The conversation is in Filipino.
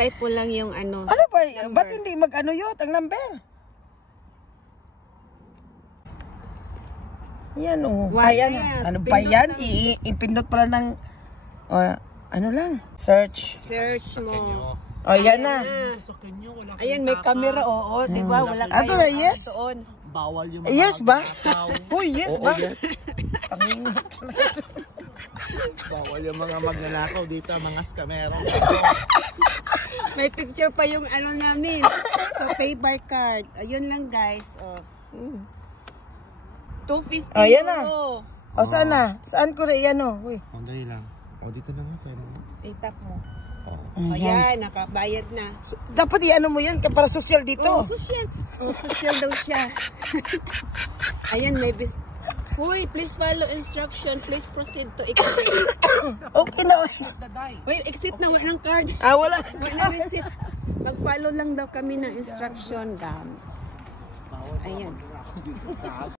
I-type mo lang yung ano. Ano ba? Ba't hindi mag-ano yun? Ang number? Yan o. Ayan. Ano ba yan? Ipindot pala ng... ano lang? Search. Search mo. O, yan na. Ayan, may camera, oo. Diba? Wala Ato na, yes? doon. Bawal yung mga Yes ba? magnanakaw. Uy, yes ba? Yes. Bawal yung mga magnanakaw dito, mga skamero. May picture pa yung ano namin. So, pay by card. Ayun lang, guys. Oh. 250 Oh, yan na. euro. O, saan na? Saan ko na yan o? Uy. Sandali lang. O, dito na nga. I-tap mo. Oh. Ayan, nakabayad na. So, dapat i-ano mo yan para social dito. Oh, social. Oh, social daw siya. Ayan, may Uy, please follow instruction. Please proceed to exit. Okay na. Wait, exit na. Wala ng card. Wala. Wala receipt. Mag-follow lang daw kami ng instruction. Ayan.